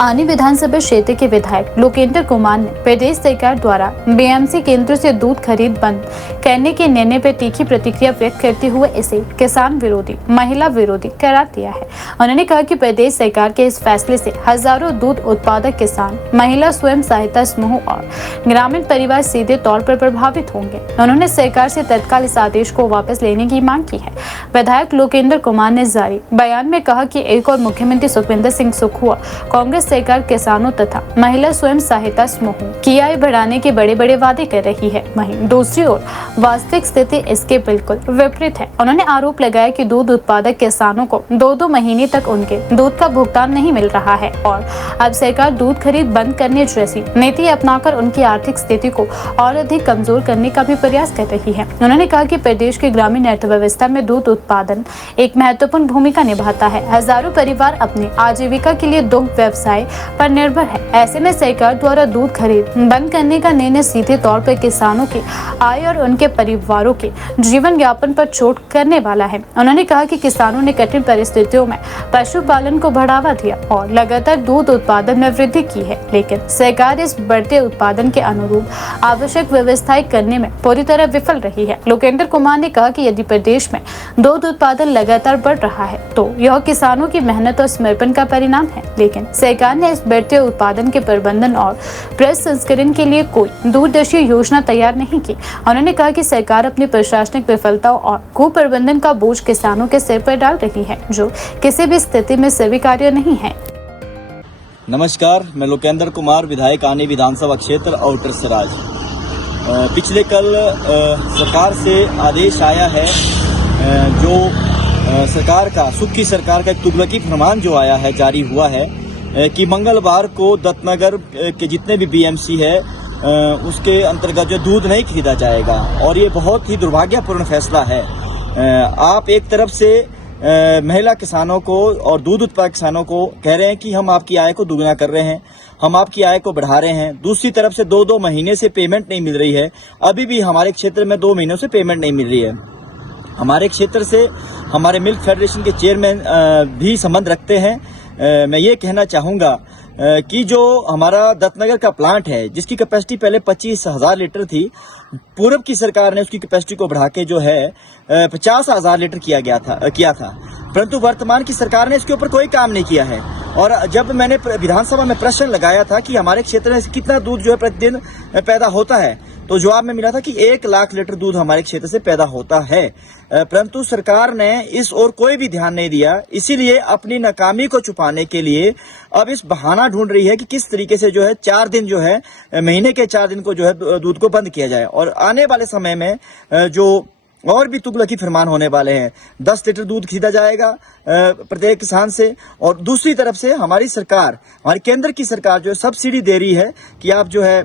आनी विधानसभा क्षेत्र के विधायक लोकेंद्र कुमार ने प्रदेश सरकार द्वारा बीएमसी केंद्र से दूध खरीद बंद करने के निर्णय पर तीखी प्रतिक्रिया व्यक्त करते हुए इसे किसान विरोधी, महिला विरोधी करार दिया है। उन्होंने कहा कि प्रदेश सरकार के इस फैसले से हजारों दूध उत्पादक किसान, महिला स्वयं सहायता समूह और ग्रामीण परिवार सीधे तौर पर प्रभावित होंगे। उन्होंने सरकार से तत्काल इस आदेश को वापस लेने की मांग की है। विधायक लोकेंद्र कुमार ने जारी बयान में कहा कि एक और मुख्यमंत्री सुखविंदर सिंह सुक्खू कांग्रेस सरकार किसानों तथा महिला स्वयं सहायता समूह की आय बढ़ाने के बड़े बड़े वादे कर रही है, वहीं दूसरी ओर वास्तविक स्थिति इसके बिल्कुल विपरीत है। उन्होंने आरोप लगाया कि दूध उत्पादक किसानों को 2-2 महीने तक उनके दूध का भुगतान नहीं मिल रहा है और अब सरकार दूध खरीद बंद करने जैसी नीति अपनाकर उनकी आर्थिक स्थिति को और अधिक कमजोर करने का भी प्रयास कर रही है। उन्होंने कहा कि प्रदेश की ग्रामीण अर्थव्यवस्था में दूध उत्पादन एक महत्वपूर्ण भूमिका निभाता है। हजारों परिवार अपनी आजीविका के लिए दुग्ध व्यवसाय पर निर्भर है। ऐसे में सरकार द्वारा दूध खरीद बंद करने का निर्णय सीधे तौर पर किसानों की आय और उनके परिवारों के जीवन यापन पर चोट करने वाला है। उन्होंने कहा कि किसानों ने कठिन परिस्थितियों में पशुपालन को बढ़ावा दिया और लगातार दूध उत्पादन में वृद्धि की है, लेकिन सरकार इस बढ़ते उत्पादन के अनुरूप आवश्यक व्यवस्थाएं करने में पूरी तरह विफल रही है। लोकेंद्र कुमार ने कहा कि यदि प्रदेश में दूध उत्पादन लगातार बढ़ रहा है तो यह किसानों की मेहनत और समर्पण का परिणाम है, लेकिन सरकार ने इस बढ़ते उत्पादन के प्रबंधन और प्रसंस्करण के लिए कोई दूरदर्शी योजना तैयार नहीं की। उन्होंने कहा कि सरकार अपनी प्रशासनिक विफलताओं और कुप्रबंधन का बोझ किसानों के सिर पर डाल रही है, जो किसी भी स्थिति में स्वीकार्य नहीं है। नमस्कार, मैं लोकेंद्र कुमार, विधायक आनी विधानसभा क्षेत्र आउटर सराज। पिछले कल सरकार से आदेश आया है, जो सरकार का सुख की सरकार का एक तुगलकी फरमान जो आया है, जारी हुआ है कि मंगलवार को दत्तनगर के जितने भी बीएमसी है उसके अंतर्गत जो दूध नहीं खरीदा जाएगा, और ये बहुत ही दुर्भाग्यपूर्ण फैसला है। आप एक तरफ से महिला किसानों को और दूध उत्पादक किसानों को कह रहे हैं कि हम आपकी आय को दुगना कर रहे हैं, हम आपकी आय को बढ़ा रहे हैं। दूसरी तरफ से 2-2 महीने से पेमेंट नहीं मिल रही है। अभी भी हमारे क्षेत्र में 2 महीनों से पेमेंट नहीं मिल रही है। हमारे क्षेत्र से हमारे मिल्क फेडरेशन के चेयरमैन भी संबंध रखते हैं। मैं ये कहना चाहूँगा कि जो हमारा दत्तनगर का प्लांट है, जिसकी कैपेसिटी पहले 25,000 लीटर थी, पूर्व की सरकार ने उसकी कैपेसिटी को बढ़ा के जो है 50,000 लीटर किया था, परंतु वर्तमान की सरकार ने इसके ऊपर कोई काम नहीं किया है। और जब मैंने विधानसभा में प्रश्न लगाया था कि हमारे क्षेत्र में कितना दूध जो है प्रतिदिन पैदा होता है, तो जवाब में मिला था कि 1 लाख लीटर दूध हमारे क्षेत्र से पैदा होता है, परंतु सरकार ने इस ओर कोई भी ध्यान नहीं दिया। इसीलिए अपनी नाकामी को छुपाने के लिए अब इस बहाना ढूंढ रही है कि किस तरीके से जो है 4 दिन जो है, महीने के 4 दिन को जो है दूध को बंद किया जाए। और आने वाले समय में जो और भी तुगलकी फरमान होने वाले हैं, 10 लीटर दूध खरीदा जाएगा प्रत्येक किसान से, और दूसरी तरफ से हमारी सरकार, हमारी केंद्र की सरकार जो है सब्सिडी दे रही है कि आप जो है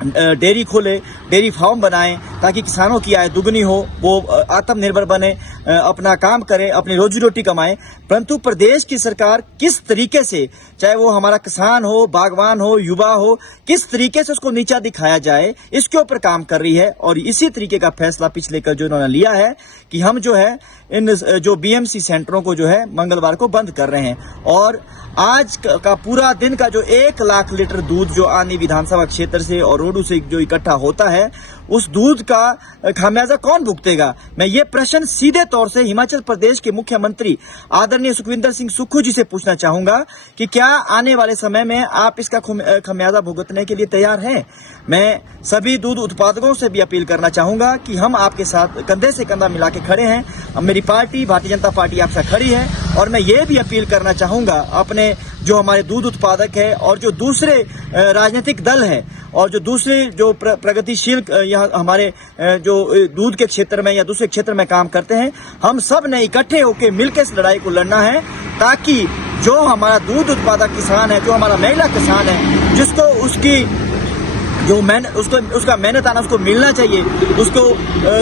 डेयरी खोले, डेयरी फार्म बनाएं, ताकि किसानों की आय दुगनी हो, वो आत्मनिर्भर बने, अपना काम करें, अपनी रोजी रोटी कमाएं। परंतु प्रदेश की सरकार किस तरीके से, चाहे वो हमारा किसान हो, बागवान हो, युवा हो, किस तरीके से उसको नीचा दिखाया जाए, इसके ऊपर काम कर रही है। और इसी तरीके का फैसला पिछले कल जो उन्होंने लिया है कि हम जो है इन जो बीएमसी सेंटरों को जो है मंगलवार को बंद कर रहे हैं। और आज का पूरा दिन का जो 1 लाख लीटर दूध जो आनी विधानसभा क्षेत्र से और रोडू से जो इकट्ठा होता है, उस दूध का खामियाजा कौन भुगतेगा? मैं ये प्रश्न सीधे तौर से हिमाचल प्रदेश के मुख्यमंत्री आदरणीय सुखविंदर सिंह सुक्खू जी से पूछना चाहूंगा कि क्या आने वाले समय में आप इसका खामियाजा भुगतने के लिए तैयार हैं? मैं सभी दूध उत्पादकों से भी अपील करना चाहूंगा कि हम आपके साथ कंधे से कंधा मिला के खड़े हैं। मेरी पार्टी भारतीय जनता पार्टी आपसे खड़ी है। और मैं ये भी अपील करना चाहूंगा अपने जो हमारे दूध उत्पादक है और जो दूसरे राजनीतिक दल है और जो दूसरे जो प्रगतिशील यहाँ हमारे जो दूध के क्षेत्र में या दूसरे क्षेत्र में काम करते हैं, हम सब ने इकट्ठे होकर मिलकर इस लड़ाई को लड़ना है, ताकि जो हमारा दूध उत्पादक किसान है, जो हमारा महिला किसान है, जिसको उसकी जो उसका मेहनत आना उसको मिलना चाहिए। उसको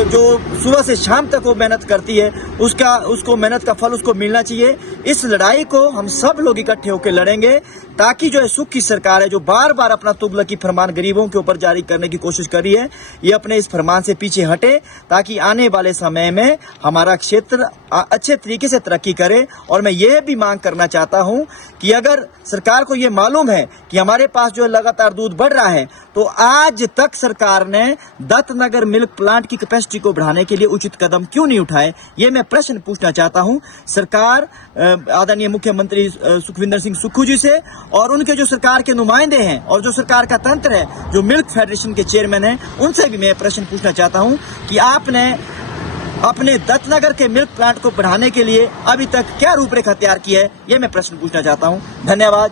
जो सुबह से शाम तक वो मेहनत करती है उसको मेहनत का फल उसको मिलना चाहिए। इस लड़ाई को हम सब लोग इकट्ठे होकर लड़ेंगे ताकि जो है सुख की सरकार है जो बार बार अपना तुगलकी फरमान गरीबों के ऊपर जारी करने की कोशिश कर रही है, ये अपने इस फरमान से पीछे हटे ताकि आने वाले समय में हमारा क्षेत्र अच्छे तरीके से तरक्की करे। और मैं ये भी मांग करना चाहता हूं कि अगर सरकार को ये मालूम है कि हमारे पास जो है लगातार दूध बढ़ रहा है तो आज तक सरकार ने दत्तनगर मिल्क प्लांट की कैपेसिटी को बढ़ाने के लिए उचित कदम क्यों नहीं उठाए, ये मैं प्रश्न पूछना चाहता हूं सरकार आदरणीय मुख्यमंत्री सुखविंदर सिंह सुक्खू जी से और उनके जो सरकार के नुमाइंदे हैं और जो सरकार का तंत्र है जो मिल्क फेडरेशन के चेयरमैन हैं उनसे भी मैं प्रश्न पूछना चाहता हूं कि आपने अपने दत्तनगर के मिल्क प्लांट को बढ़ाने के लिए अभी तक क्या रूपरेखा तैयार की है, ये मैं प्रश्न पूछना चाहता हूं। धन्यवाद।